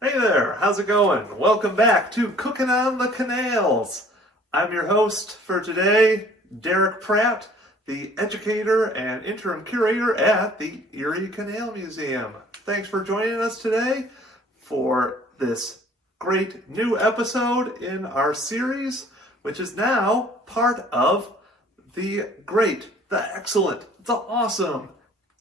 Hey there, how's it going? Welcome back to Cookin' on the Canals. I'm your host for today, Derrick Pratt, the educator and interim curator at the Erie Canal Museum. Thanks for joining us today for this great new episode in our series, which is now part of the great, the excellent, the awesome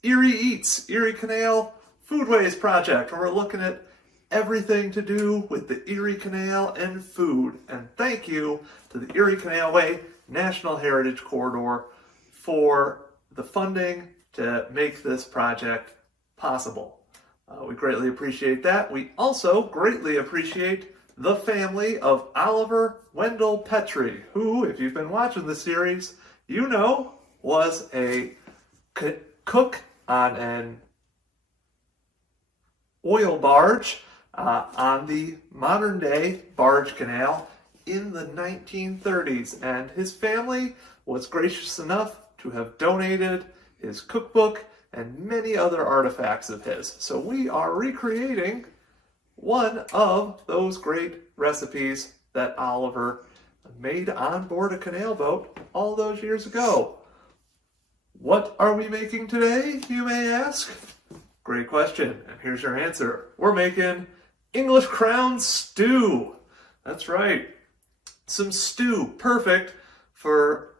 Erie Eats, Erie Canal Foodways Project, where we're looking at everything to do with the Erie Canal and food. And thank you to the Erie Canalway National Heritage Corridor for the funding to make this project possible. We greatly appreciate that. We also greatly appreciate the family of Oliver Wendell Petrie, who, if you've been watching the series, you know was a cook on an oil barge on the modern day barge canal in the 1930s, and his family was gracious enough to have donated his cookbook and many other artifacts of his. So we are recreating one of those great recipes that Oliver made on board a canal boat all those years ago. What are we making today, you may ask? Great question, and here's your answer. We're making English crown stew. That's right. Some stew, perfect for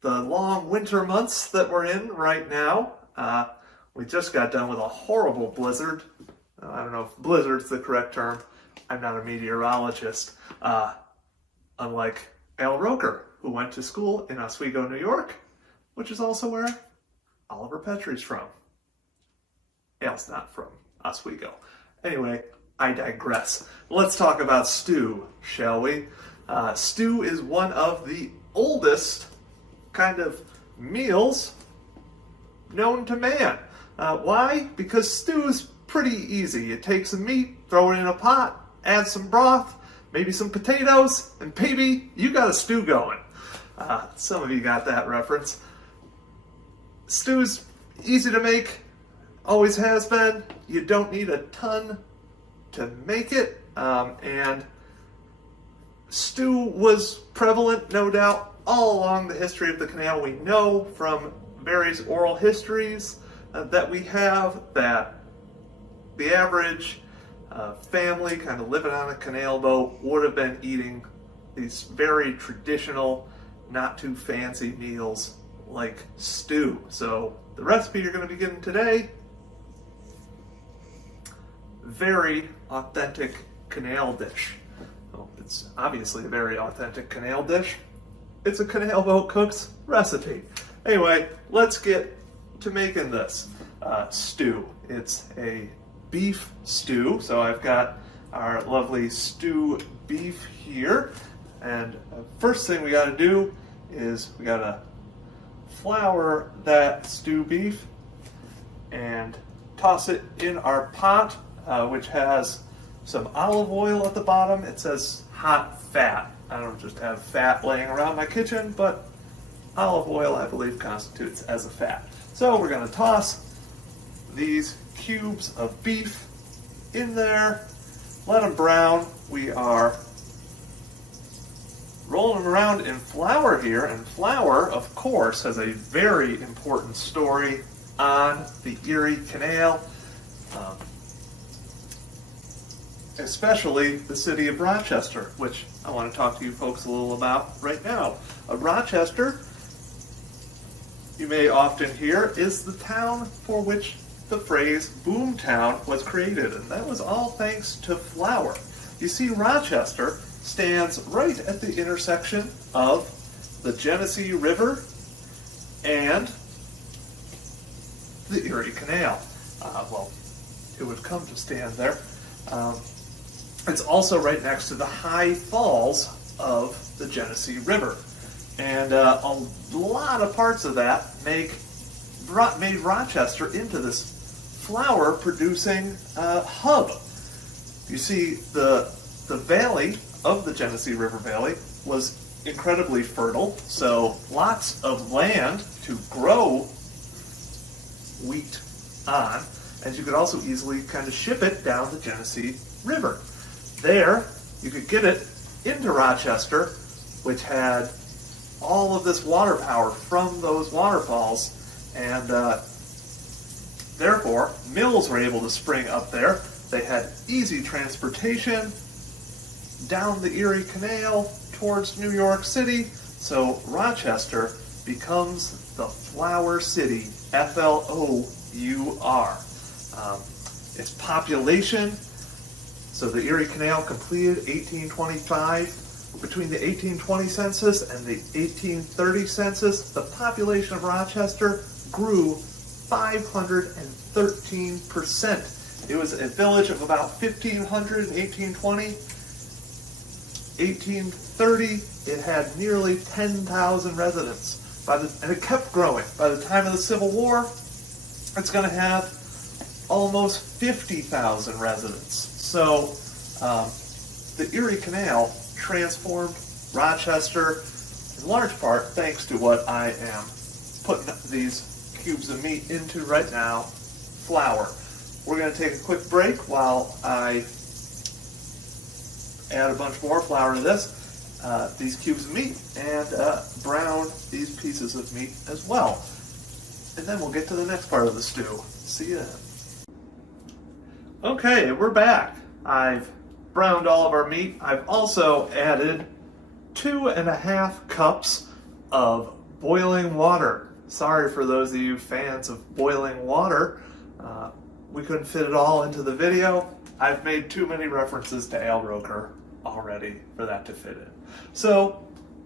the long winter months that we're in right now. We just got done with a horrible blizzard. I don't know if blizzard's the correct term. I'm not a meteorologist. Unlike Al Roker, who went to school in Oswego, New York, which is also where Oliver Petrie's from. Al's not from Oswego. Anyway, I digress. Let's talk about stew, shall we? Stew is one of the oldest kind of meals known to man. Why? Because stew's pretty easy. You take some meat, throw it in a pot, add some broth, maybe some potatoes, and baby, you got a stew going. Some of you got that reference. Stew's easy to make, always has been. You don't need a ton to make it, and stew was prevalent, no doubt, all along the history of the canal. We know from various oral histories that we have that the average family kind of living on a canal boat would have been eating these very traditional, not too fancy meals like stew. So the recipe you're going to be getting today, very authentic canal dish. Well, it's obviously a very authentic canal dish. It's a canal boat cook's recipe. Anyway, let's get to making this stew. It's a beef stew, so I've got our lovely stew beef here. And first thing we gotta do is we gotta flour that stew beef and toss it in our pot, which has some olive oil at the bottom. It says hot fat. I don't just have fat laying around my kitchen, but olive oil, I believe, constitutes as a fat. So we're going to toss these cubes of beef in there, let them brown. We are rolling them around in flour here, and flour, of course, has a very important story on the Erie Canal. Especially the city of Rochester, which I want to talk to you folks a little about right now. Rochester, you may often hear, is the town for which the phrase boom town was created, and that was all thanks to flour. You see, Rochester stands right at the intersection of the Genesee River and the Erie Canal. Well, it would come to stand there. It's also right next to the high falls of the Genesee River. And a lot of parts of that made Rochester into this flour producing hub. You see, the valley of the Genesee River Valley was incredibly fertile, so lots of land to grow wheat on. and you could also easily kind of ship it down the Genesee River. There, you could get it into Rochester, which had all of this water power from those waterfalls, and therefore mills were able to spring up there. They had easy transportation down the Erie Canal towards New York City, so Rochester becomes the Flour City, F-L-O-U-R. Its population, so the Erie Canal completed 1825. Between the 1820 census and the 1830 census, the population of Rochester grew 513%. It was a village of about 1,500 in 1820. 1830, it had nearly 10,000 residents. And it kept growing. By the time of the Civil War, it's going to have almost 50,000 residents. So the Erie Canal transformed Rochester in large part thanks to what I am putting these cubes of meat into right now, flour. We're going to take a quick break while I add a bunch more flour to this, these cubes of meat, and brown these pieces of meat as well. And then we'll get to the next part of the stew. See you then. Okay, we're back. I've browned all of our meat. I've also added 2.5 cups of boiling water. Sorry for those of you fans of boiling water. We couldn't fit it all into the video. I've made too many references to Ale Roker already for that to fit in. So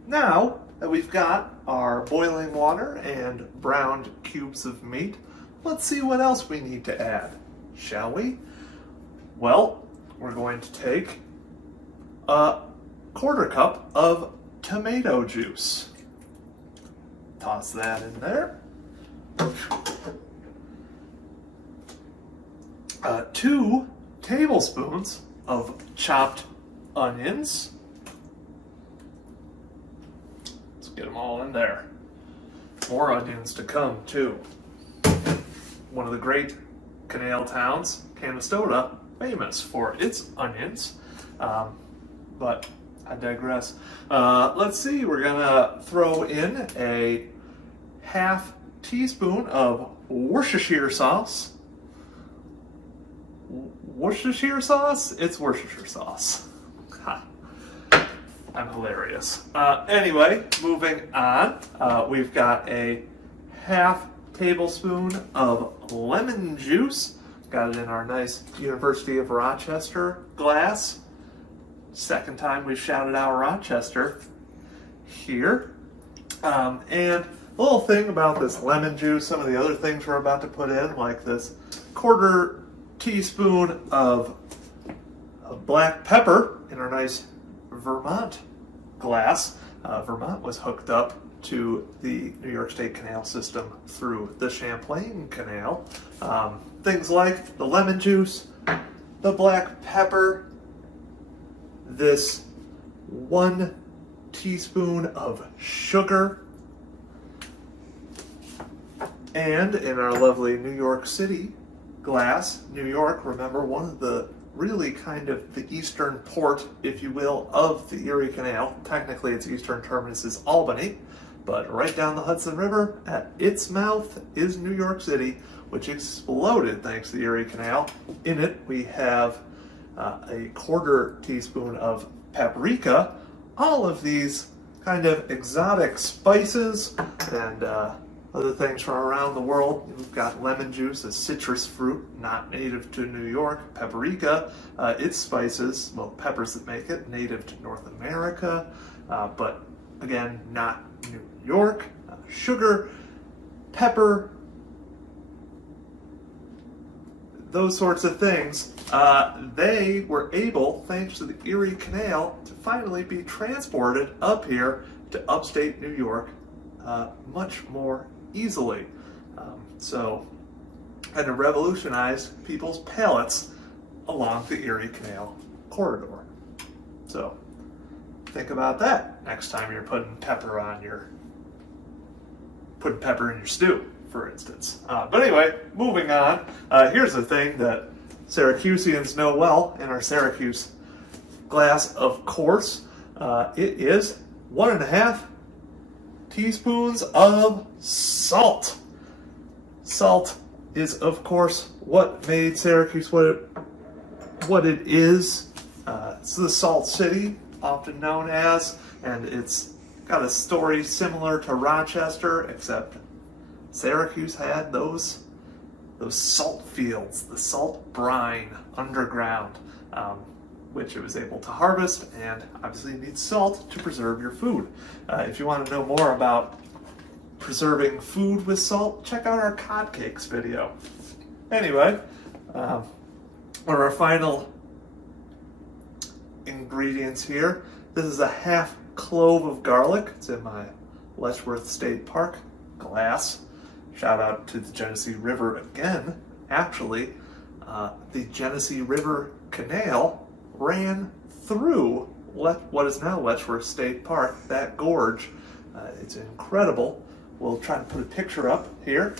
now that we've got our boiling water and browned cubes of meat, let's see what else we need to add, shall we? Well, we're going to take a 1/4 cup of tomato juice. Toss that in there. 2 tablespoons of chopped onions. Let's get them all in there. More onions to come too. One of the great canal towns, Canastota, famous for its onions, but I digress. Let's see, we're gonna throw in a 1/2 teaspoon of Worcestershire sauce. Worcestershire sauce? It's Worcestershire sauce. Ha. I'm hilarious. Anyway, moving on, we've got a 1/2 tablespoon of lemon juice. Got it in our nice University of Rochester glass. Second time we've shouted out Rochester here. And a little thing about this lemon juice, some of the other things we're about to put in, like this 1/4 teaspoon of black pepper in our nice Vermont glass. Vermont was hooked up to the New York State Canal system through the Champlain Canal. Things like the lemon juice, the black pepper, this 1 teaspoon of sugar, and in our lovely New York City glass, New York, remember, one of the really kind of the eastern port, if you will, of the Erie Canal. Technically its eastern terminus is Albany, but right down the Hudson River at its mouth is New York City, which exploded thanks to the Erie Canal. In it we have a 1/4 teaspoon of paprika, all of these kind of exotic spices and other things from around the world. We've got lemon juice, a citrus fruit, not native to New York. Paprika, its spices, well, peppers that make it, native to North America, but again, not New York. Sugar, pepper, those sorts of things. They were able, thanks to the Erie Canal, to finally be transported up here to upstate New York much more easily. So had to revolutionize people's palates along the Erie Canal corridor. So think about that next time you're putting pepper in your stew for instance. But anyway, moving on. Here's the thing that Syracuseans know well in our Syracuse glass, of course. It is 1.5 teaspoons of salt. Salt is, of course, what made Syracuse what it is. It's the Salt City, often known as, and it's got a story similar to Rochester, except Syracuse had those salt fields, the salt brine underground, which it was able to harvest, and obviously you need salt to preserve your food. If you want to know more about preserving food with salt, check out our cod cakes video. Anyway, one of our final ingredients here. This is a half clove of garlic. It's in my Letchworth State Park glass. Shout out to the Genesee River again. Actually, the Genesee River Canal ran through what is now Letchworth State Park, that gorge. It's incredible. We'll try to put a picture up here.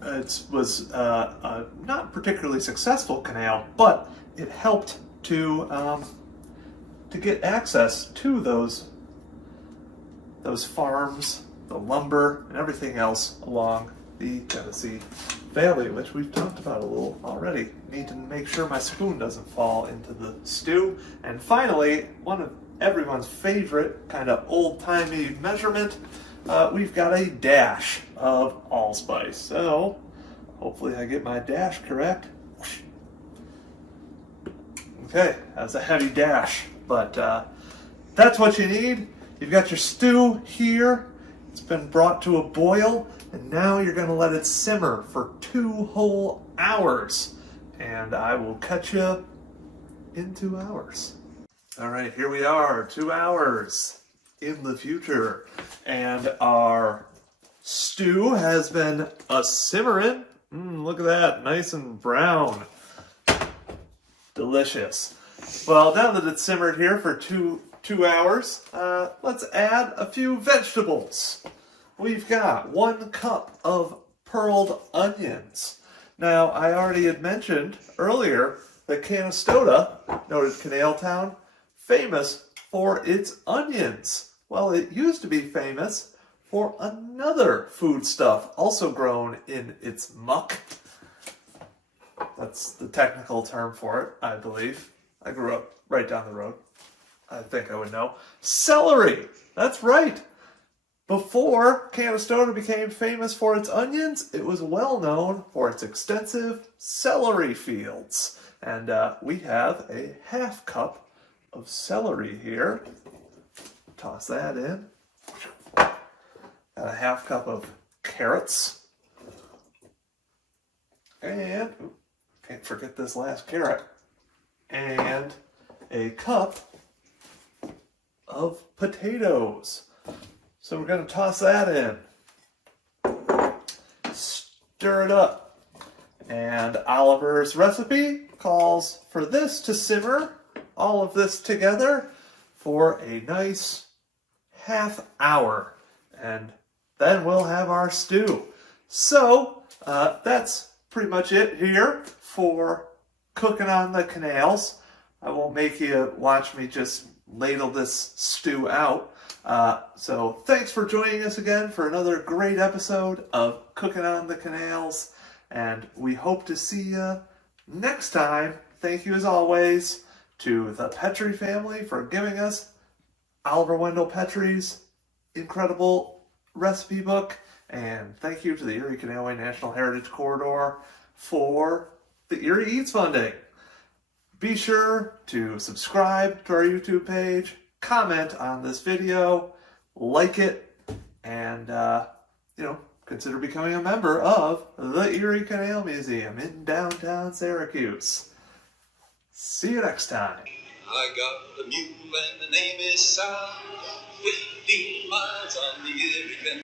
It was a not particularly successful canal, but it helped to get access to those farms, the lumber, and everything else along the Genesee Valley, which we've talked about a little already. Need to make sure my spoon doesn't fall into the stew. And finally, one of everyone's favorite kind of old-timey measurement, we've got a dash of allspice. So hopefully I get my dash correct. Okay, that's a heavy dash, but that's what you need. You've got your stew here. It's been brought to a boil, and now you're going to let it simmer for 2 whole hours. And I will catch you in 2 hours. All right, here we are, 2 hours in the future. And our stew has been simmering. Look at that, nice and brown. Delicious. Well, now that it's simmered here for two hours, let's add a few vegetables. We've got 1 cup of pearled onions. Now, I already had mentioned earlier that Canastota, noted canal town, famous for its onions. Well, it used to be famous for another foodstuff also grown in its muck. That's the technical term for it, I believe. I grew up right down the road. I think I would know. Celery! That's right! Before Canastota became famous for its onions, it was well known for its extensive celery fields. And we have a 1/2 cup of celery here. Toss that in. Got a 1/2 cup of carrots. And, can't forget this last carrot. And a cup of potatoes. So we're going to toss that in. Stir it up. And Oliver's recipe calls for this to simmer, all of this together, for a nice 1/2 hour. And then we'll have our stew. So that's pretty much it here for cooking on the canals. I won't make you watch me just ladle this stew out. So thanks for joining us again for another great episode of Cooking on the Canals, and we hope to see you next time. Thank you as always to the Petrie family for giving us Oliver Wendell Petrie's incredible recipe book, and thank you to the Erie Canalway National Heritage Corridor for the Erie Eats funding. Be sure to subscribe to our YouTube page, comment on this video, like it, and consider becoming a member of the Erie Canal Museum in downtown Syracuse. See you next time. I got a mule and the name is Sam, 15 miles on the Erie Canal.